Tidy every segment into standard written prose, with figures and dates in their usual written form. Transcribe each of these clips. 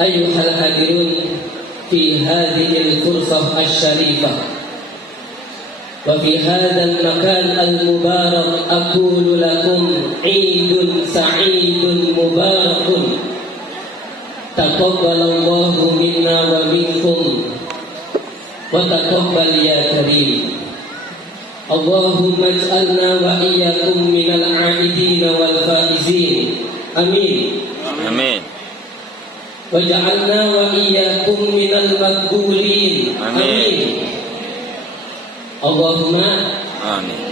أيها الحاضرون في هذه الفرصة الشريفة وفي هذا المكان المبارك أقول لكم عيد سعيد مبارك تقبل الله منا ومنكم وتقبل يا كريم اللهم اجعلنا وإياكم من العائدين والفائزين آمين آمين وجعلنا وإياكم من المقبولين آمين اللهم آمين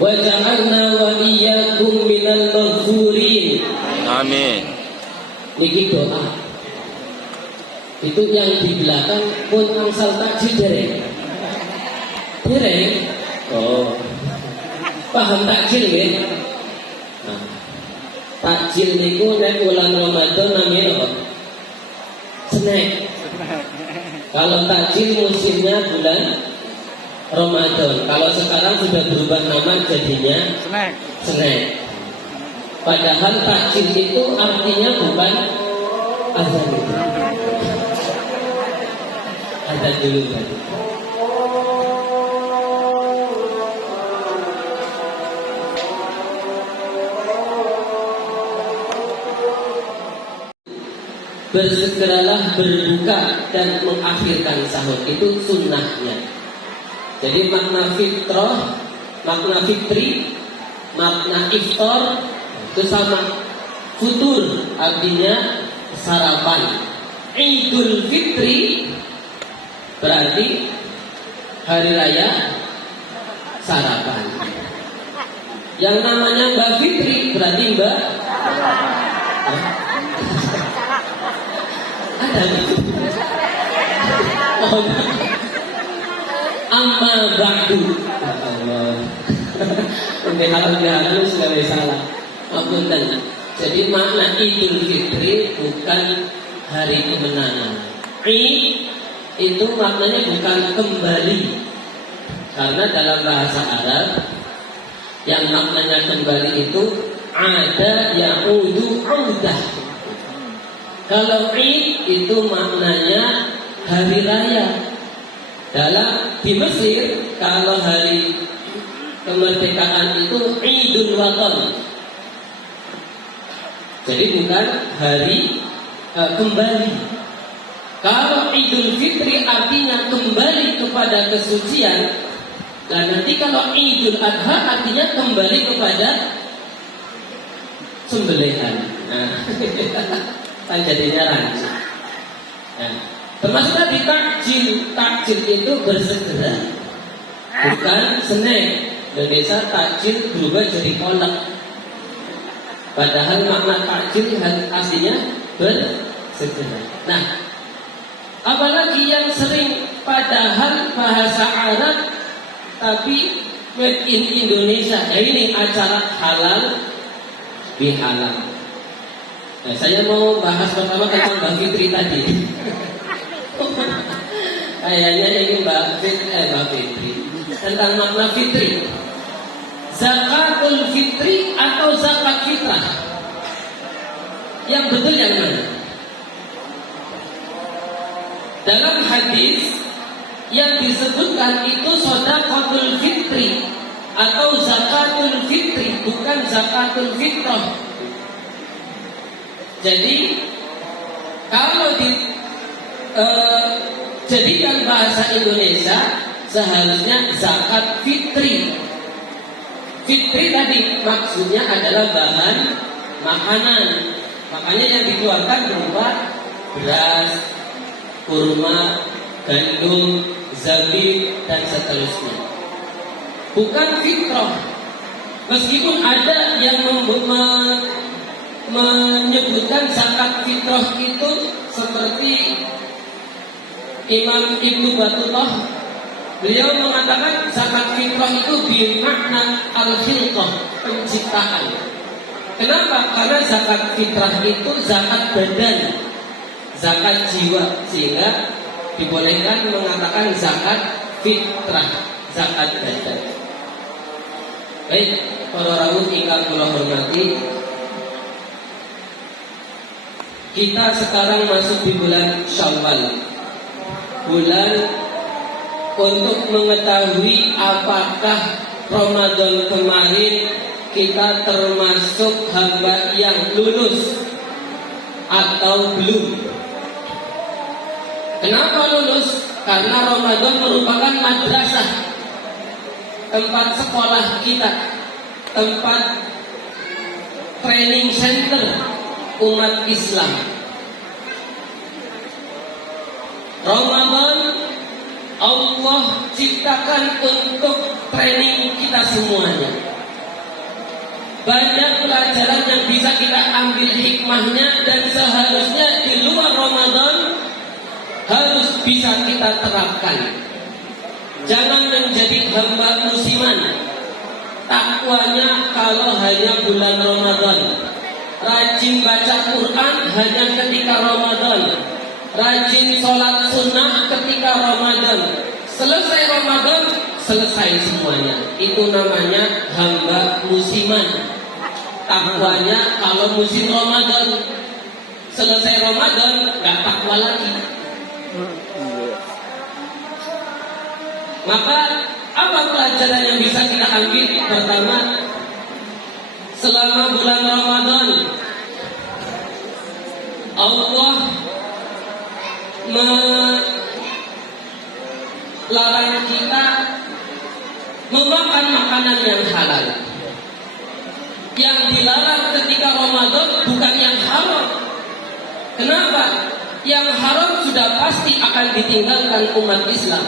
وجعلنا وإياكم من المغفورين آمين. Niki doa. Itu yang di belakang pun angsal takjil dereng. Dereng? Oh. Paham takjil nggih? Nah. Takjil niku nek bulan Ramadan namanya apa? Snack. Kalau takjil musimnya bulan Ramadan. Kalau sekarang sudah berubah nama jadinya snack. Padahal takjil itu artinya bukan azan. Azan dulu tadi. Bersegeralah berbuka dan mengakhirkan sahur, itu sunnahnya. Jadi makna fitrah, makna fitri, makna iftar itu sama. Futur artinya sarapan. Idul Fitri berarti hari raya sarapan. Yang namanya Mbak Fitri berarti Mbak ada gitu. Oh, amma ba'du. Allah. Pembelaan segala salah. Apunten. Jadi makna Idul Fitri bukan hari kemenangan. Id itu maknanya bukan kembali. Karena dalam bahasa Arab yang maknanya kembali itu ada ya'udu audah. Kalau Id itu maknanya hari raya. Di Mesir kalau hari kemerdekaan itu Idul Watan. Jadi bukan hari kembali. Kalau Idul Fitri artinya kembali kepada kesucian, dan nanti kalau Idul Adha artinya kembali kepada sembelihan. Nah, kan jadinya rancu. Nah, termasuk tadi takjil itu bersegera, bukan snack. Indonesia takjil berubah jadi kolak. Padahal makna takjil aslinya bersegera. Nah, apalagi yang sering padahal bahasa Arab tapi made in Indonesia. Ya ini acara halal bihalal. Nah, saya mau bahas pertama tentang Mbak Fitri tadi. Kayaknya ini Mbak Fitri tentang makna fitri. Zakatul fitri atau zakat fitrah? Yang betul yang mana? Dalam hadis yang disebutkan itu shadaqatul fitri atau zakatul fitri, bukan zakatul fitrah. Jadi kalau jadikan bahasa Indonesia seharusnya zakat fitri. Fitri tadi maksudnya adalah bahan makanan. Makanya yang dikeluarkan berupa beras, kurma, gandum, zabib dan seterusnya. Bukan fitrah. Meskipun ada yang menyebutkan zakat fitrah itu seperti Imam Ibnu Battullah, beliau mengatakan zakat fitrah itu bermakna al-khilqah, penciptaan. Kenapa? Karena zakat fitrah itu zakat badan, zakat jiwa, sehingga dibolehkan mengatakan zakat fitrah, zakat badan. Baik, para rawuh ingkang kula hormati, Kita sekarang masuk di bulan Syawal, bulan untuk mengetahui apakah Ramadan kemarin kita termasuk hamba yang lulus atau belum. Kenapa lulus? Karena Ramadan merupakan madrasah, tempat sekolah kita, tempat training center umat Islam. Ramadan Allah ciptakan untuk training kita semuanya. Banyak pelajaran yang bisa kita ambil hikmahnya, dan seharusnya di luar Ramadan harus bisa kita terapkan. Jangan menjadi hamba musiman. Takwanya kalau hanya bulan Ramadan. Rajin baca Quran hanya ketika Ramadan. Rajin sholat sunnah ketika Ramadan. Selesai Ramadan, selesai semuanya. Itu namanya hamba musiman. Takwanya kalau musim Ramadan. Selesai Ramadan, gak takwa lagi. Maka apa pelajaran yang bisa kita ambil? Pertama, selama bulan Ramadan Allah melarang kita memakan makanan yang halal. Yang dilarang ketika Ramadan bukan yang haram. Kenapa? Yang haram sudah pasti akan ditinggalkan umat Islam.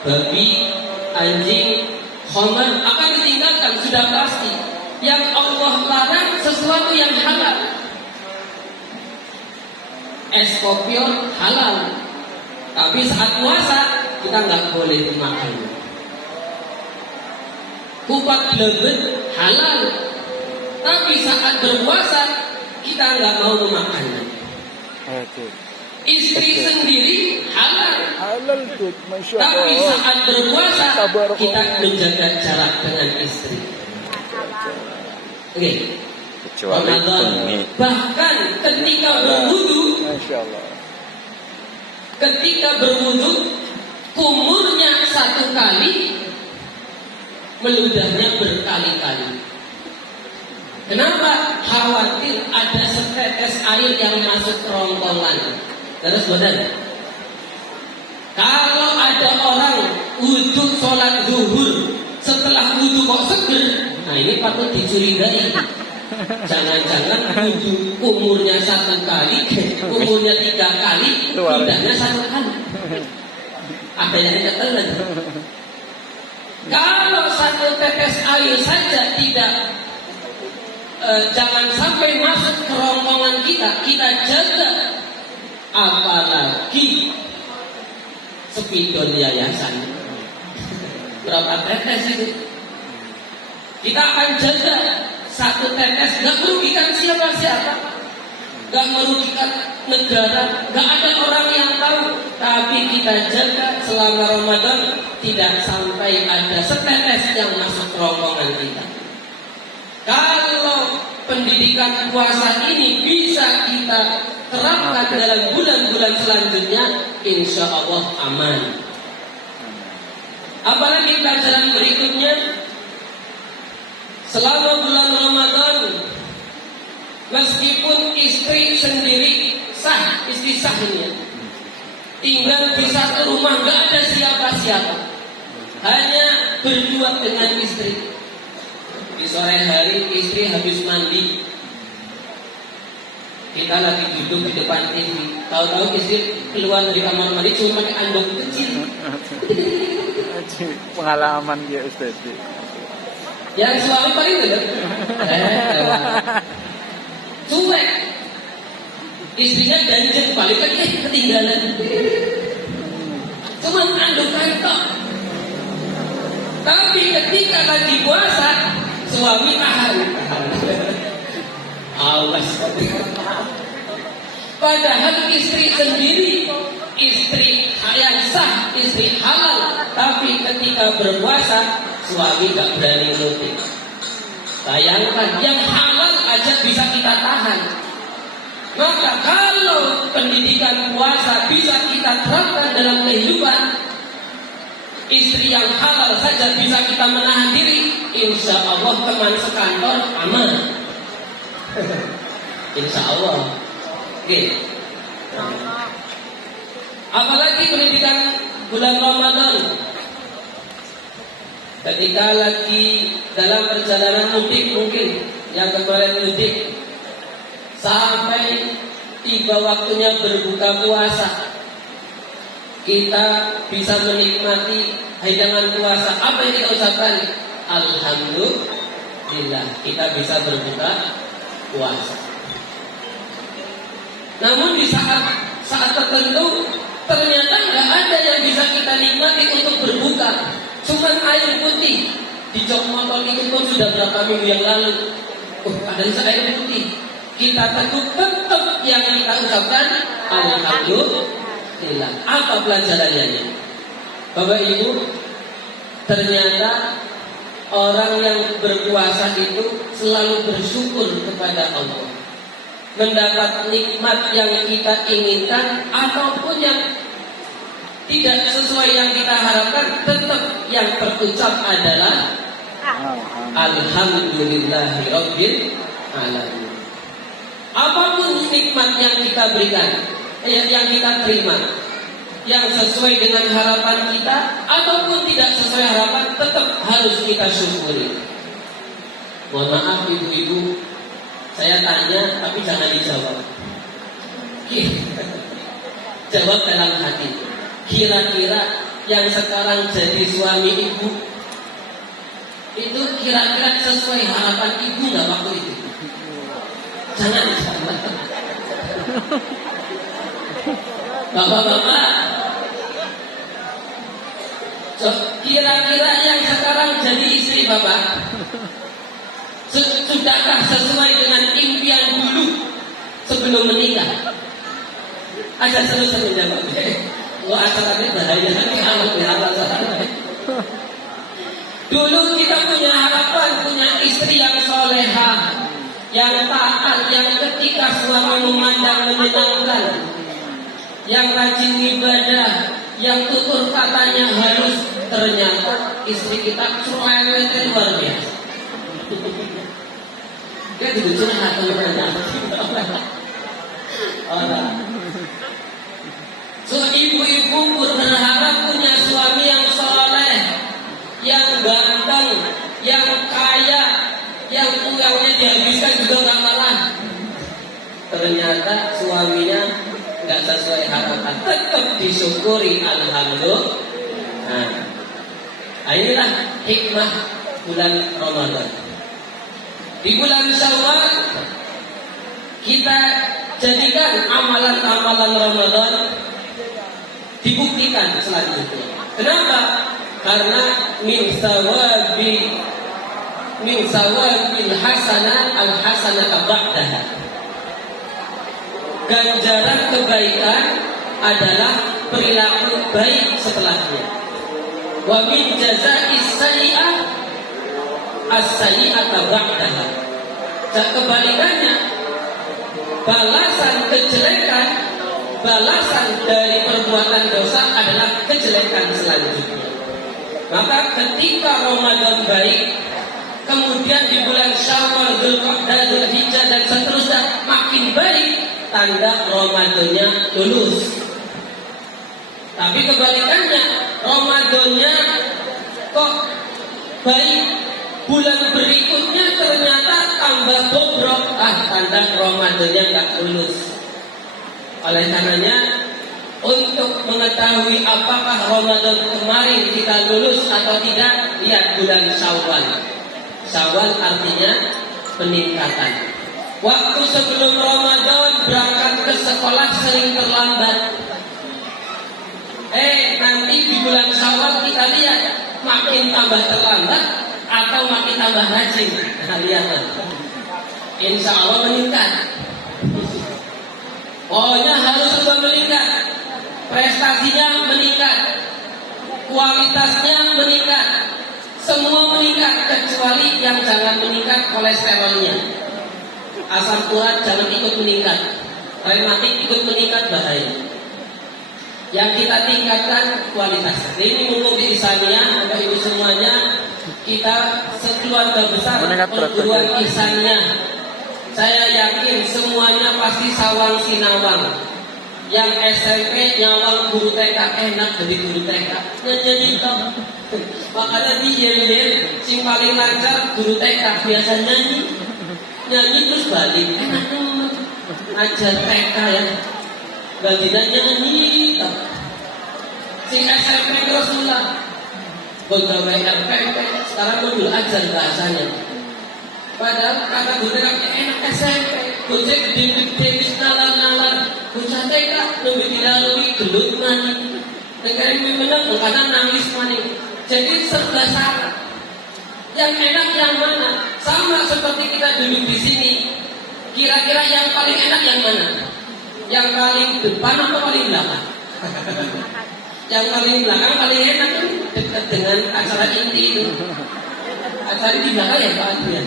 Babi, anjing, khamar akan ditinggalkan sudah pasti. Yang Allah larang sesuatu yang halal. Es kopior halal, tapi saat puasa kita nggak boleh makan. Kupat lebet halal, tapi saat berpuasa kita nggak mau memakannya. Istri sendiri halal, tapi saat berpuasa kita menjaga jarak dengan istri. Oke. Ramadan. Bahkan ketika berwudu, kumurnya satu kali, meludahnya berkali-kali. Kenapa? Khawatir ada setetes air yang masuk kerongkongan. Terus badan. Kalau ada orang wudu sholat zuhur, setelah wudu kok seger, nah ini patut dicurigai. Jangan-jangan wudu umurnya satu kali, umurnya 3 kali, ludahnya 1 kali. Ada yang ketelan. Kalau satu tetes air saja tidak, jangan sampai masuk ke kerongkongan kita jaga. Apalagi spidol yayasan. Berapa tetes itu? Kita akan jaga. Satu tetes gak merugikan siapa-siapa, gak merugikan negara, gak ada orang yang tahu. Tapi kita jaga selama Ramadan tidak sampai ada setetes yang masuk kerongkongan kita. Kalau pendidikan puasa ini bisa kita terapkan dalam bulan-bulan selanjutnya, insya Allah aman. Apalagi pelajaran berikutnya, selama bulan Ramadan, meskipun istri sendiri sah, istri sahnya tinggal di satu rumah, gak ada siapa-siapa, hanya berdua dengan istri. Di sore hari istri habis mandi, kita lagi duduk di depan TV, tahu-tahu istri keluar dari kamar mandi cuma pakai anduk kecil. Pengalaman dia Ustaz. Yang suami paling bener, cuek. Istrinya danjen balik lagi ketinggalan. Cuma anduk kantor. Tapi ketika lagi puasa, suami tahan. Awas. Padahal istri sendiri, istri yang sah, istri halal, tapi ketika berpuasa suami gak berani nutup. Bayangkan, yang halal aja bisa kita tahan. Maka kalau pendidikan puasa bisa kita terapkan dalam kehidupan, istri yang halal saja bisa kita menahan diri, insya Allah teman sekantor aman. Insya Allah. Oke. Apalagi pendidikan bulan Ramadan. Ketika lagi dalam perjalanan mudik, mungkin yang kemarin mudik, sampai tiba waktunya berbuka puasa, kita bisa menikmati hidangan puasa. Apa yang kita ucapkan? Alhamdulillah, kita bisa berbuka puasa. Namun di saat tertentu ternyata nggak ada yang bisa kita nikmati untuk berbuka. Cuman air putih di jok motor itu pun sudah berapa minggu yang lalu. Ada air putih. Kita tetap yang kita ucapkan alhamdulillah. Apa pelajarannya? Bapak Ibu, ternyata orang yang berpuasa itu selalu bersyukur kepada Allah. Mendapat nikmat yang kita inginkan ataupun yang tidak sesuai yang kita harapkan, tetap yang terucap adalah alhamdulillahirabbil alamin. Apapun nikmat yang kita berikan, yang kita terima, yang sesuai dengan harapan kita ataupun tidak sesuai harapan, tetap harus kita syukuri. Mohon maaf ibu-ibu, saya tanya tapi jangan dijawab. Jawab dalam hati. Kira-kira yang sekarang jadi suami ibu itu kira-kira sesuai harapan ibu nggak waktu itu? Jangan dijawab. Bapak-bapak, kira-kira yang sekarang jadi istri bapak, sudahkah sesuai dengan impian dulu sebelum menikah? Ada selesai menjawab. Wah, acaranya bahaya Dulu kita punya harapan, punya istri yang solehah, yang taat, yang ketika suami memandang menyenangkan, yang rajin ibadah, yang tutur katanya halus. Ternyata istri kita cerewetnya luar biasa. Dia tidak curhat orang. So ibu-ibu berharap punya suami yang soleh, yang ganteng, yang kaya, yang uangnya dihabiskan juga nggak kalah. Ternyata suaminya nggak sesuai harapan, tetap disyukuri alhamdulillah. Nah, inilah hikmah bulan Ramadan. Di bulan Syawal kita jadikan amalan-amalan Ramadan dibuktikan selanjutnya. Kenapa? Karena min sawabil hasanah al hasanah ba'daha. Ganjaran kebaikan adalah perilaku baik setelahnya. Wa min jaza'is sayyi'ah as-sayyi'ata ba'daha. Kebalikannya, balasan kejelekan, balasan dari perbuatan dosa adalah kejelekan selanjutnya. Maka ketika Ramadan baik, kemudian di bulan Syawal, Dzulqa'dah, Dzulhijjah dan seterusnya makin baik, tanda Ramadannya lulus. Tapi kebalikannya, Ramadannya kok baik, bulan berikutnya ternyata tambah bobrok, tanda Ramadannya nggak lulus. Oleh karenanya, untuk mengetahui apakah Ramadan kemarin kita lulus atau tidak, lihat bulan Syawal. Syawal artinya peningkatan. Waktu sebelum Ramadan berangkat ke sekolah sering terlambat. Nanti di bulan Syawal kita lihat makin tambah terlambat atau makin tambah rajin. Nah, lihat, insya Allah meningkat. Pokoknya harus juga meningkat. Prestasinya meningkat, kualitasnya meningkat, semua meningkat kecuali yang jangan meningkat kolesterolnya. Asam urat jangan ikut meningkat. rematik ikut meningkat bahaya. Yang kita tingkatkan kualitas. Ini mumpung di Ihsaniyah, Bapak Ibu semuanya, kita sekeluarga besar perguruan Ihsaniyah. Saya yakin semuanya pasti sawang sinawang. Yang SMP nyawang guru TK enak jadi guru TK. Nyanyi toh. Makanya di YML sing paling lancar guru TK biasa nyanyi terus balik. Enak banget. Ajar TK ya. Bagian nyanyi toh. Sing SMP terus ulang. Begawe SMP sekarang mau ajar bahasanya. Padahal kata guru TK enak SMP. Gojek gede-gede wis nalar-nalar. Bocah TK lebih dilalui gelut maning. Negara ini menang karena nangis maning. Jadi serba salah. Yang enak yang mana? Sama seperti kita duduk di sini. Kira-kira yang paling enak yang mana? Yang paling depan atau paling belakang? Yang paling belakang paling enak kan dekat dengan acara inti itu. Acara di belakang ya Pak Adrian.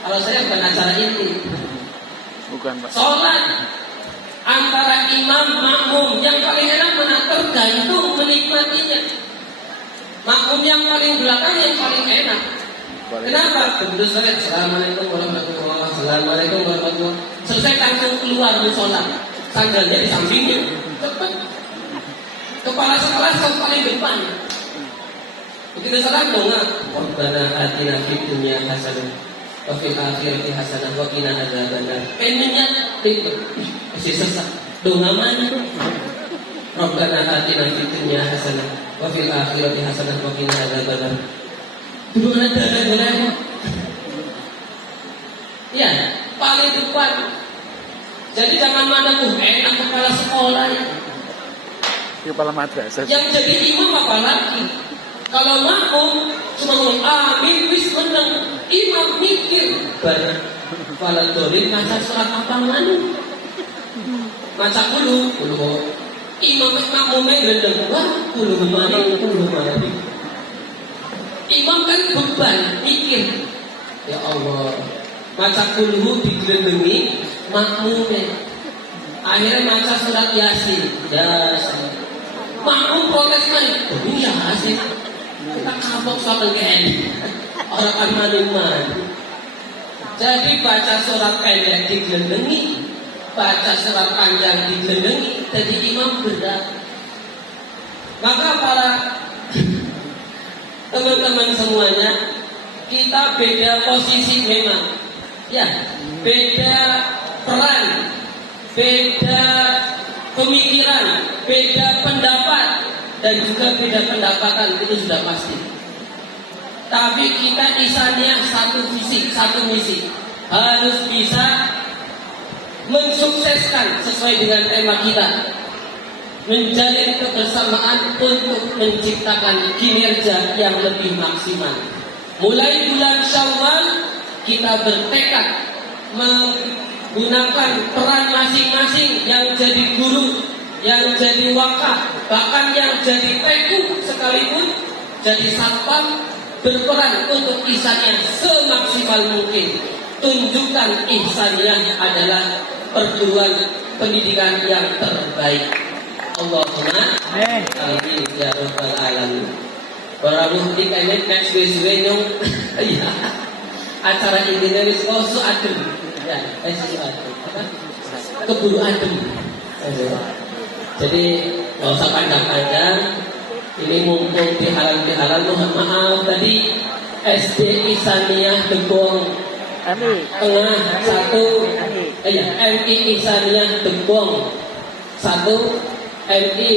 Kalau saya bukan acara inti. Bukan Pak. Sholat antara imam makmum yang paling enak mana? Tergantung menikmatinya. Makmum yang paling belakang yang paling enak. Kenapa? Begitu selesai Assalamualaikum warahmatullahi wabarakatuh. Assalamualaikum warahmatullahi wabarakatuh. Selesai langsung keluar sholat. Sandalnya di sampingnya. Cepat. Kepala sekolah yang paling depan. Begitu salat doa. Rabbana atina fid dunya hasanah wa fil akhirati hasanah wa qina adzabannar. Pengennya itu masih sesat. Doa mana? Rabbana atina fid dunya hasanah wa fil akhirati hasanah wa qina adzabannar. Doa ada. Ya, paling depan. Jadi jangan mana tuh enak kepala sekolah ya. Kepala madrasah. Yang jadi imam apa lagi? Kalau makmum cuma ngomong amin wis menang. Imam mikir Waladolin maca surat apa mana? Maca puluh imam makmumnya gendeng. Wah puluh mari. Imam kan beban mikir. Ya Allah, maca puluh digelendengi makmumnya. Akhirnya maca surat Yasin. Makmum protes lagi. Ini Yasin. Kita kapok sama kayak orang kalimat. Jadi baca surat pendek digelendengi, baca surat panjang digelendengi, jadi imam berat. Maka para teman-teman semuanya, kita beda posisi memang, ya, beda peran, beda pemikiran, beda pendapat, dan juga beda pendapatan, itu sudah pasti. Tapi kita Ihsaniyah satu visi, satu misi, harus bisa mensukseskan sesuai dengan tema kita, menjalin kebersamaan untuk menciptakan kinerja yang lebih maksimal. Mulai bulan Syawal kita bertekad menggunakan peran masing-masing, yang jadi guru, yang jadi wakaf, bahkan yang jadi PU sekalipun, jadi satpam, berperan untuk Ihsaniyah semaksimal mungkin. Tunjukkan Ihsaniyah adalah perguruan pendidikan yang terbaik. Allahumma amin ya rabbal alamin. Barabuh di kayaknya next week nyong. Iya. Acara ini wis koso adem. Ya, adem. Keburu adem. Jadi nggak usah panjang-panjang. Ini mumpung dihalang mohon maaf tadi SD Ihsaniyah Degong Tengah 1, MI Ihsaniyah Degong 1, MI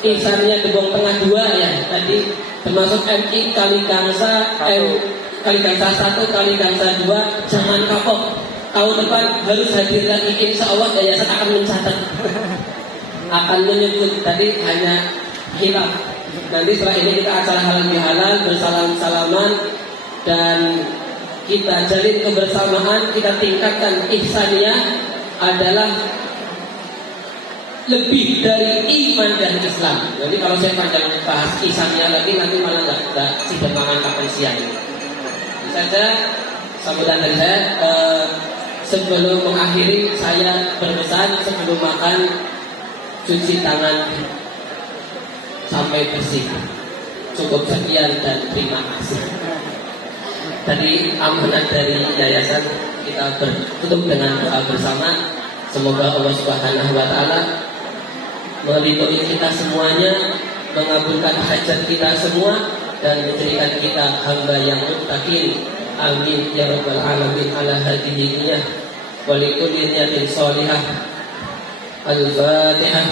Ihsaniyah Degong Tengah 2 ya tadi, termasuk MI Kaligangsa, Kaligangsa 1, Kaligangsa 2, jangan kapok. Tahun depan harus hadir lagi, insya Allah yayasan akan mencatat, akan menyebut, tadi hanya hilaf. Nanti setelah ini kita acara halal bihalal, bersalam-salaman, dan kita jalin kebersamaan, kita tingkatkan Ihsaniyah adalah lebih dari iman dan Islam. Jadi kalau saya panjang bahas Ihsaniyah lagi nanti malah nggak sidang makan kapan siang. Ini saja sambutan dari saya. sebelum mengakhiri saya berpesan sebelum makan cuci tangan sampai bersih. Cukup sekian dan terima kasih. Tadi amanat dari yayasan, kita bertutup dengan doa bersama. Semoga Allah Subhanahu wa taala melindungi kita semuanya, mengabulkan hajat kita semua dan menjadikan kita hamba yang muttaqin. Amin ya rabbal alamin. Ala hadhihi niyyah wa likulli niyatin shalihah. Al-Fatihah.